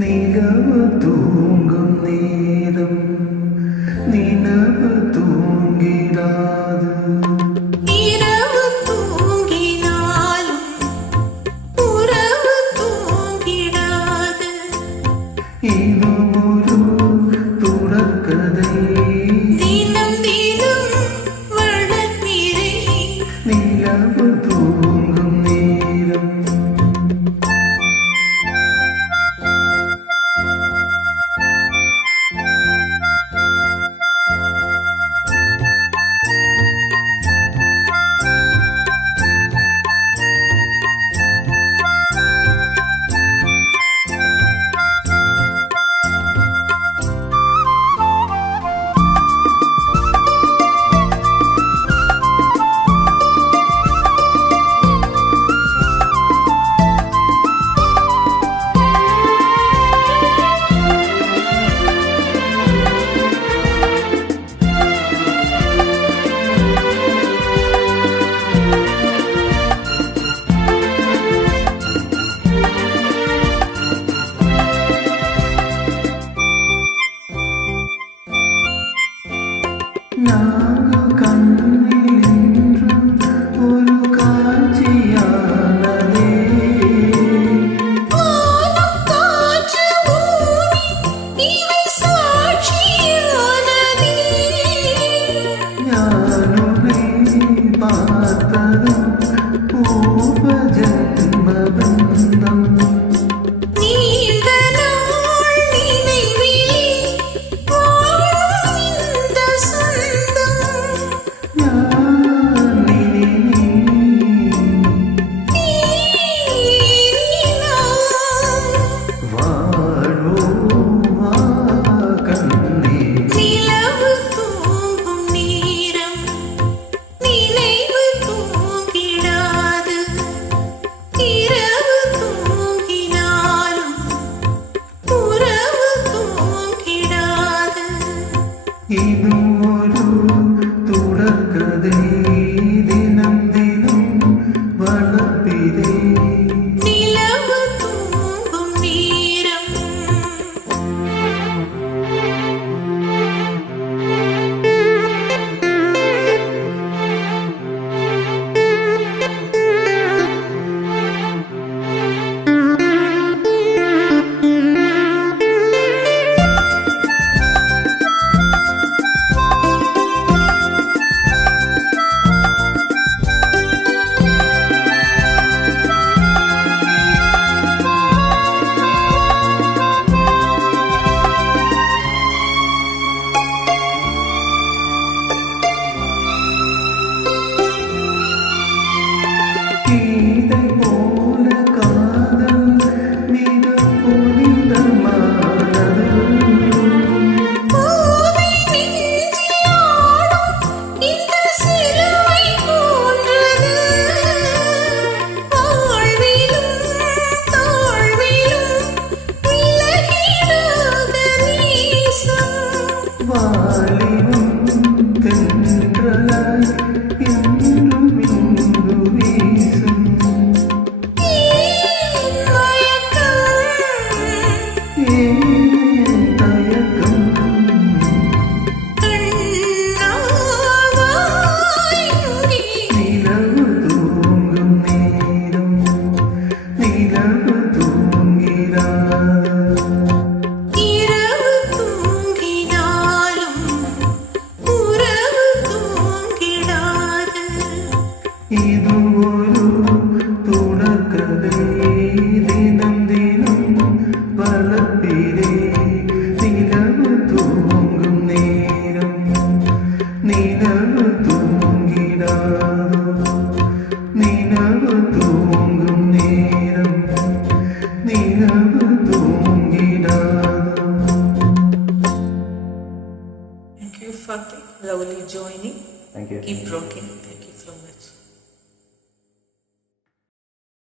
നിലവ് തൂങ്ങും നേരം നിലവ് തൂങ്ങിടാതെ இரவு தூங்கினாலும் உறவு தூங்கிடாது ഇതുമൊരു തുടർക്കഥை தினம் தினம் வளர்ப்பிறை നിലവ് തൂങ്ങും നേരം നാഗു കണ്ണിലെന്നും ഒരു കാഴ്ചയാണതേ வானம் காற்று பூமி இவை சாட்சியானதே ഞാനുടെ പാർത്തതും പൂർവജന്മബന്ധം நீண்ட நாள் நினைவிலே வாழும் இந்த சொந்தம் ഞാനിനി நீரினாம் വാഴോ വാ കണ്ണേ நிலவு தூங்கும் நேரம் நினைவு தூங்கிடாது இரவு தூங்கினாலும் உறவு தூங்கிடாது ഇതുമൊരു തുടർക്കഥൈ ദിനം ദിനം വളർത്തിരേ நிலவு தூங்கும் நேரம் ഗീതം പോലെ കാതൽ മിക പുനിതമാനത് பூவை நெஞ்சிலாடும் இந்த சிலுவை போன்றது வாழ்விலும் தாழ்விலும் விலகிடாத நேசம் വാലിനും തെன்றലായി എന്നും ഇന്നു വീസും ഏൻ തയക്കം നിലവ് തൂങ്ങും നേരം നിലവ് തൂങ്ങിടാതെ ഇതുമൊരു തുടർക്കഥൈ ദിനം ദിനം വളർത്തിരേ നിലവ് തൂങ്ങും നേരം നിലവ് തൂങ്ങിടാതെ നിലവ് തൂങ്ങും നേരം നിലവ് തൂങ്ങിടാതെ. Thank you for the lovely joining. Thank you. Keep rocking.